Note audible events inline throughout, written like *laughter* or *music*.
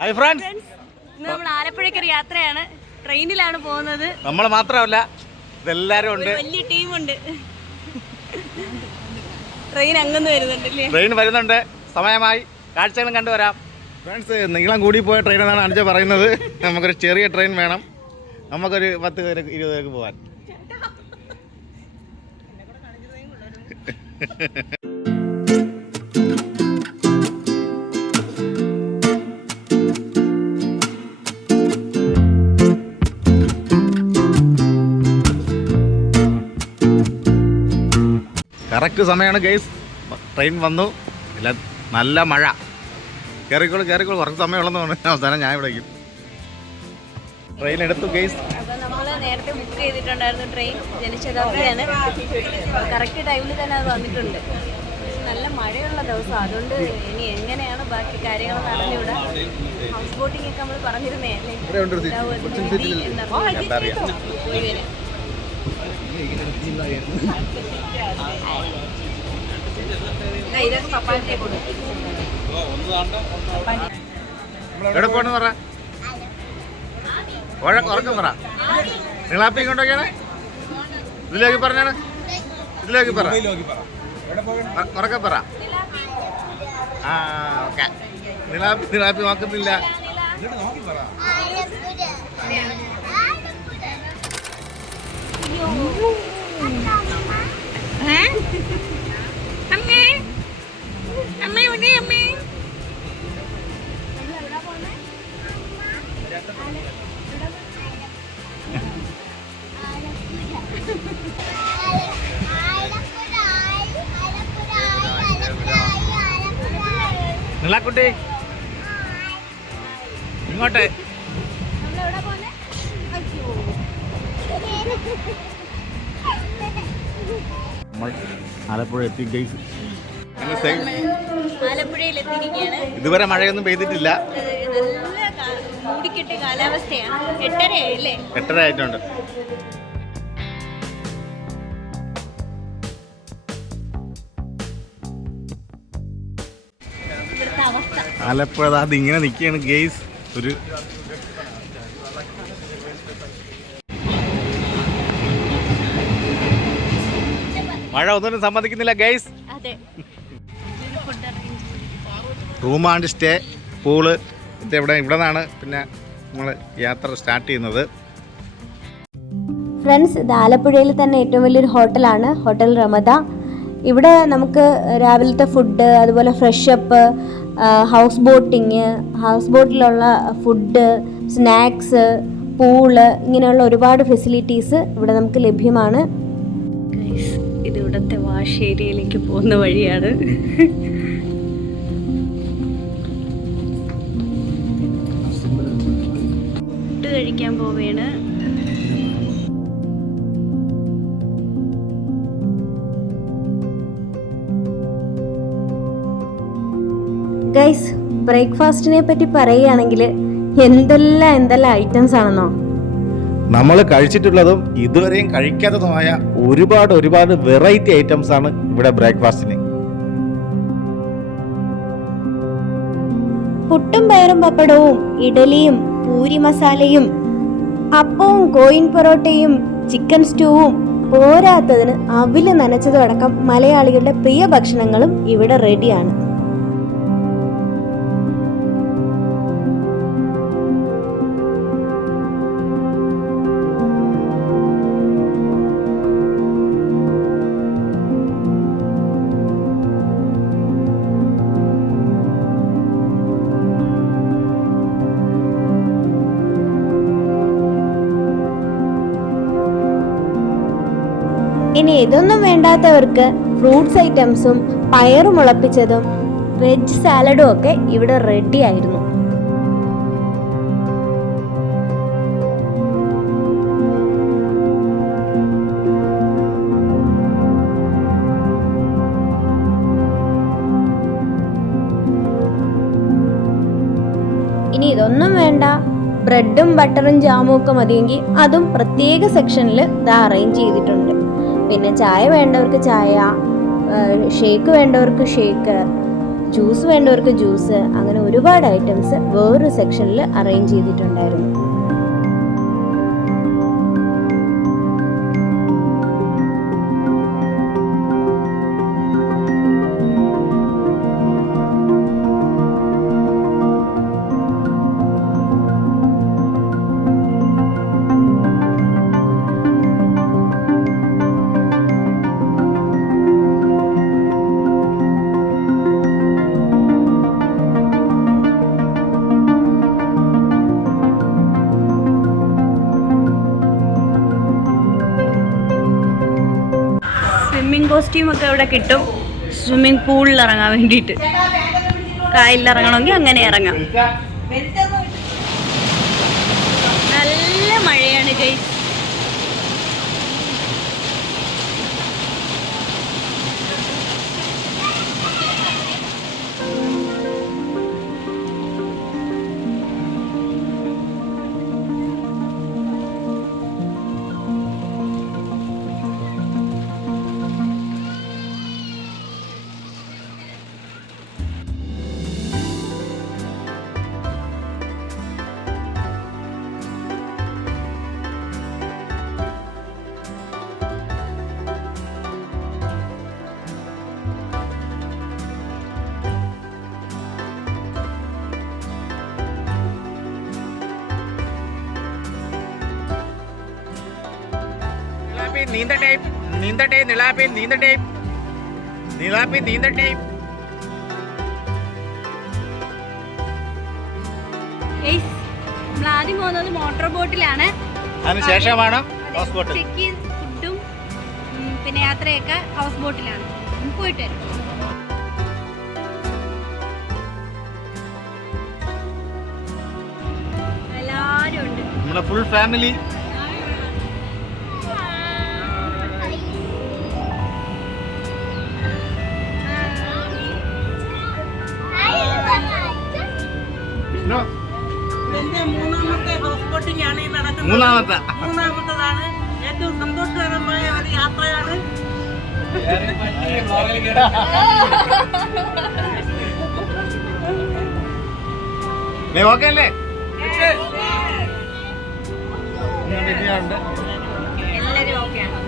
Hi friends ഇന്ന് നമ്മൾ ആലപ്പുഴയ്ക്ക് യാത്രയാണ്. ട്രെയിനിലാണ് പോകുന്നത്. നമ്മൾ മാത്രമല്ല ഇതെല്ലാരും ഉണ്ട്. വലിയ ടീമുണ്ട്. ട്രെയിൻ അങ്ങന്ന് വരുന്നുണ്ടല്ലേ ട്രെയിൻ വരുന്നുണ്ട്. സമയമായി. കാഴ്ചകളും കണ്ടുവരാം ഫ്രണ്ട്സ് നീളം കൂടി പോയ ട്രെയിൻ എന്നാണ് അനുജ പറയുന്നത്. നമുക്കൊരു ചെറിയ ട്രെയിൻ വേണം. നമുക്കൊരു പത്ത് പേര് ഇരുപത് പേർക്ക് പോകാൻ *laughs* കറക്റ്റ് സമയമാണ് ഗെയ്സ് ട്രെയിൻ വന്നു. ഇല്ല നല്ല മഴ. കയറിക്കോളൂ കയറിക്കോളൂ കുറച്ച് സമയമുള്ളതെന്ന് പറഞ്ഞു അവസാനം ഞാൻ ഇവിടെ ട്രെയിൻ എടുത്തു ഗെയ്സ് നേരത്തെ ബുക്ക് ചെയ്തിട്ടുണ്ടായിരുന്നു ട്രെയിൻ ജനശതാബ്ദിയാണ്. കറക്റ്റ് ടൈമിൽ തന്നെ അത് വന്നിട്ടുണ്ട്. നല്ല മഴയുള്ള ദിവസം. അതുകൊണ്ട് ഇനി എങ്ങനെയാണ് ബാക്കി കാര്യങ്ങൾ നടന്നിവിടെ? ഹൗസ് ബോട്ടിംഗ് ഒക്കെ നമ്മൾ പറഞ്ഞിരുന്നേ അല്ലേ? എവിടെ പോണെന്ന് പറ? ഉറക്കം പറ. നിങ്ങളാപ്പി ഇങ്ങോട്ടൊക്കെയാണ് ഇതിലേക്ക് പറഞ്ഞാണ് ഇതിലേക്ക് പറ. ഉറക്കം പറ. ആ ഓക്കെ. നിലാപ്പി നിലാപ്പി നോക്കുന്നില്ല. നിലാക്കുട്ടി ഇങ്ങോട്ട്. നമ്മളെവിടെ അയ്യോ. നമ്മൾ ആലപ്പുഴ എത്തി ഗൈസ് ഇതുവരെ മഴയൊന്നും പെയ്തിട്ടില്ല. കാലാവസ്ഥയാണ്. എട്ടര ആയിട്ടുണ്ട്. ആലപ്പുഴ അത് ഇങ്ങനെ നിൽക്കുകയാണ് ഗെയ്സ് ഒരു മഴ ഒന്നിനും സമ്മതിക്കുന്നില്ല guys room and stay pool ഇത് ഇവിടെ ഇവിടെ നിന്നാണ് പിന്നെ നമ്മൾ യാത്ര സ്റ്റാർട്ട് ചെയ്യുന്നത്. ഫ്രണ്ട്സ് ഇത് ആലപ്പുഴയിൽ തന്നെ ഏറ്റവും വലിയൊരു ഹോട്ടലാണ് ഹോട്ടൽ റമദ. ഇവിടെ നമുക്ക് രാവിലത്തെ ഫുഡ് അതുപോലെ fresh up house boating house ബോട്ടിലുള്ള food snacks pool ഇങ്ങനെയുള്ള ഒരുപാട് ഫെസിലിറ്റീസ് ഇവിടെ നമുക്ക് ലഭ്യമാണ്. ഇത് ഇവിടുത്തെ ഏരിയയിലേക്ക് പോകുന്ന വഴിയാണ്. ഫുഡ് കഴിക്കാൻ പോവേണ് ബ്രേക്ക്ഫാസ്റ്റിനെ പറ്റി പറയുകയാണെങ്കിൽ എന്തെല്ലാം എന്തെല്ലാം ഐറ്റംസ് ആണെന്നോ? നമ്മൾ കഴിച്ചിട്ടുള്ളതും ഇതുവരെയും കഴിക്കാത്തതുമായ ഒരുപാട് ഒരുപാട് വെറൈറ്റി ഐറ്റംസ് ആണ് ഇവിടെ ബ്രേക്ക്ഫാസ്റ്റിന് പുട്ടും പയറും പപ്പടവും ഇഡലിയും പൂരി മസാലയും അപ്പവും കോയിൻ പൊറോട്ടയും ചിക്കൻ സ്റ്റൂവും പോരാത്തതിന് അവിൽ നനച്ചതും അടക്കം മലയാളികളുടെ പ്രിയ ഭക്ഷണങ്ങളും ഇവിടെ റെഡിയാണ് ഇതൊന്നും വേണ്ടാത്തവർക്ക് ഫ്രൂട്ട്സ് ഐറ്റംസും പയറും മുളപ്പിച്ചതും വെജ് സാലഡും ഒക്കെ ഇവിടെ റെഡി ആയിരുന്നു. ഇനി ഇതൊന്നും വേണ്ട. ബ്രെഡും ബട്ടറും ജാമും ഒക്കെ മതിയെങ്കിൽ അതും പ്രത്യേക സെക്ഷനിൽ ഇത് അറേഞ്ച് ചെയ്തിട്ടുണ്ട്. പിന്നെ ചായ വേണ്ടവർക്ക് ചായ ഷേക്ക് വേണ്ടവർക്ക് ഷേക്ക് ജ്യൂസ് വേണ്ടവർക്ക് ജ്യൂസ് അങ്ങനെ ഒരുപാട് ഐറ്റംസ് വേറൊരു സെക്ഷനിൽ അറേഞ്ച് ചെയ്തിട്ടുണ്ടായിരുന്നു. സ്വിമ്മിങ് കോസ്റ്റ്യൂം ഒക്കെ ഇവിടെ കിട്ടും. സ്വിമ്മിങ് പൂളിൽ ഇറങ്ങാൻ വേണ്ടിയിട്ട്. കായലിൽ ഇറങ്ങണമെങ്കിൽ അങ്ങനെ ഇറങ്ങാം. നല്ല മഴയാണ് കൈ നീന്തട്ടെ നീന്തട്ടെ നിളാപ്പി നീന്തട്ടെ. നിളാപ്പി നീന്തട്ടെ. ആദ്യം പോകുന്നത് മോട്ടോർ ബോട്ടിലാണ് അതിനുശേഷമാണ് ഹൗസ് ബോട്ട് ഉച്ചയ്ക്ക് ഫുഡും പിന്നെ യാത്രയൊക്കെ ഹൗസ് ബോട്ടിലാണ് പോയിട്ട് വരും. എല്ലാരും ഉണ്ട്. നമ്മുടെ ഫുൾ ഫാമിലി എന്റെ മൂന്നാമത്തെ ഹൗസ് ബോട്ടിംഗ് ആണ് ഈ നടക്കുന്നത്. മൂന്നാമത്തെ. മൂന്നാമത്തതാണ്. ഏറ്റവും സന്തോഷകരമായ ഒരു യാത്രയാണ്. നീ ഓക്കെ അല്ലേ.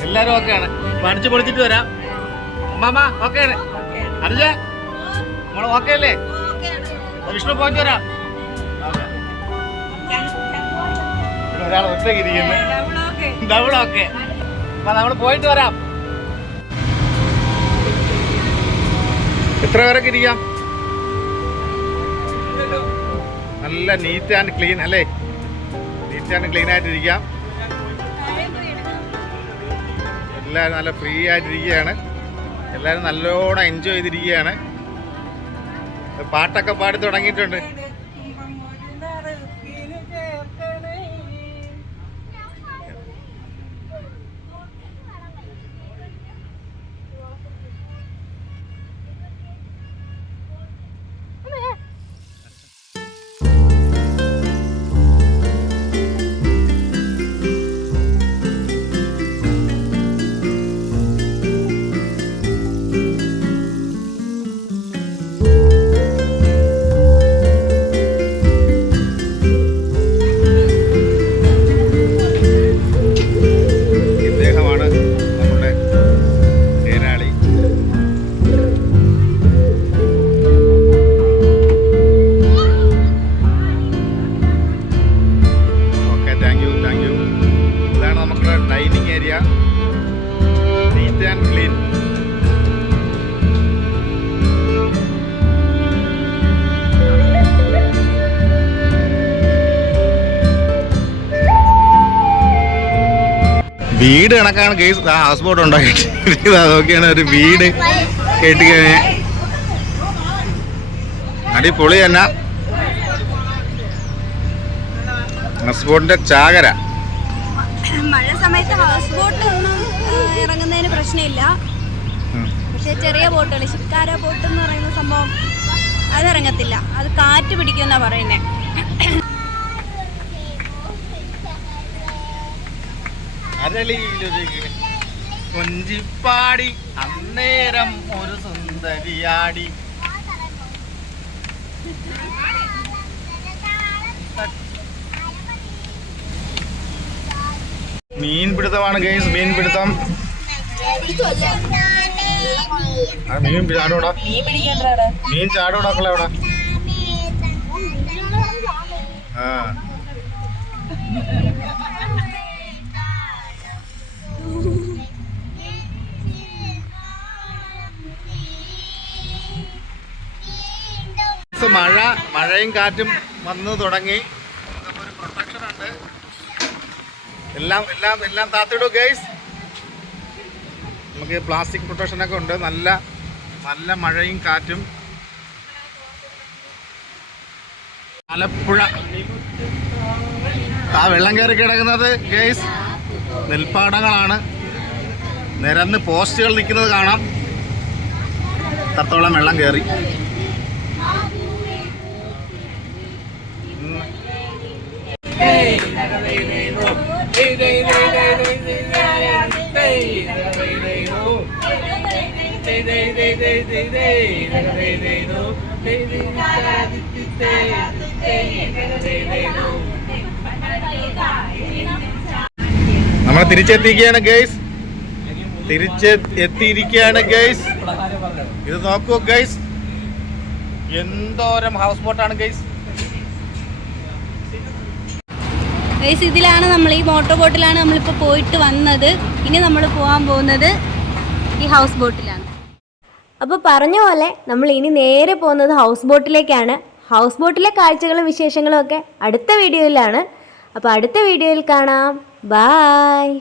എല്ലാരും ഓക്കെയാണ് പഠിച്ചു പൊളിച്ചിട്ട് വരാം. അമ്മാമ ഓക്കെയാണ് അറിഞ്ഞേ നമ്മൾ ഓക്കെ അല്ലേ? വിഷ്ണു പോയിട്ട് വരാം. ഒരാൾ ഒറ്റയ്ക്ക് ഇരിക്കുന്നു ഡബിൾ ഓക്കെ അപ്പൊ നമ്മൾ പോയിട്ട് വരാം. എത്ര പേരൊക്കെ ഇരിക്കാം? നല്ല നീറ്റ് ആൻഡ് ക്ലീൻ അല്ലേ? നീറ്റ് ആൻഡ് ക്ലീൻ ആയിട്ടിരിക്കാം. എല്ലാവരും നല്ല ഫ്രീ ആയിട്ടിരിക്കുകയാണ് എല്ലാവരും നല്ലോണം എൻജോയ് ചെയ്തിരിക്കുകയാണ് പാട്ടൊക്കെ പാടി തുടങ്ങിയിട്ടുണ്ട്. വീട് കണക്കാണ് കേസ്. ആ ഹൗസ് ബോട്ട് ഉണ്ടാക്കിയിട്ട് അതൊക്കെയാണ് ഒരു വീട് കേട്ട് കഴിഞ്ഞാൽ അടിപൊളി തന്നെ ഹൗസ് ബോട്ടിന്റെ ചാകര. മഴ സമയത്ത് ഹൗസ് ബോട്ട് ഇറങ്ങുന്നതിന് പ്രശ്നമില്ല. പക്ഷെ ചെറിയ ബോട്ടുകൾ ശിക്കാര ബോട്ട് എന്ന് പറയുന്ന സംഭവം അതിറങ്ങത്തില്ല. അത് കാറ്റ് പിടിക്കുന്ന പറയുന്നത് കൊഞ്ചിപ്പാടി അന്നേരം ഒരു സുന്ദരിയാടി. മീൻ ഗെയിംസ് മീൻപിടുത്തം. മീൻ പിടുത്തം മീൻ ചാടോടാ മീൻ ചാടോടാ അവിടെ? ആ. മഴ മഴയും കാറ്റും വന്നു തുടങ്ങി. പ്രൊട്ടക്ഷൻ ഉണ്ട്. എല്ലാം എല്ലാം എല്ലാം താത്തിടൂ ഗൈസ് നമുക്ക് പ്ലാസ്റ്റിക് പ്രൊട്ടക്ഷൻ ഒക്കെ ഉണ്ട്. നല്ല നല്ല മഴയും കാറ്റും. ആലപ്പുഴ. ആ വെള്ളം കയറി കിടക്കുന്നത് ഗൈസ് നെൽപ്പാടങ്ങളാണ്. നിരന്ന് പോസ്റ്റുകൾ നിൽക്കുന്നത് കാണാം. തത്തോളം വെള്ളം കയറി. നമ്മൾ തിരിച്ചെത്തിക്കുകയാണ് ഗൈസ് തിരിച്ച് എത്തിയിരിക്കുകയാണ് ഗൈസ് ഇത് നോക്കൂ ഗൈസ് എന്തോരം ഹൗസ് ബോട്ടാണ് ഗൈസ് ഗൈസ് ഇതിലാണ് നമ്മൾ ഈ മോട്ടോർ ബോട്ടിലാണ് നമ്മളിപ്പോൾ പോയിട്ട് വന്നത്. ഇനി നമ്മൾ പോകാൻ പോകുന്നത് ഈ ഹൗസ് ബോട്ടിലാണ് അപ്പോൾ പറഞ്ഞ പോലെ നമ്മൾ ഇനി നേരെ പോകുന്നത് ഹൗസ് ബോട്ടിലേക്കാണ് ഹൗസ് ബോട്ടിലെ കാഴ്ചകളും വിശേഷങ്ങളും ഒക്കെ അടുത്ത വീഡിയോയിലാണ് അപ്പോൾ അടുത്ത വീഡിയോയിൽ കാണാം. ബായ്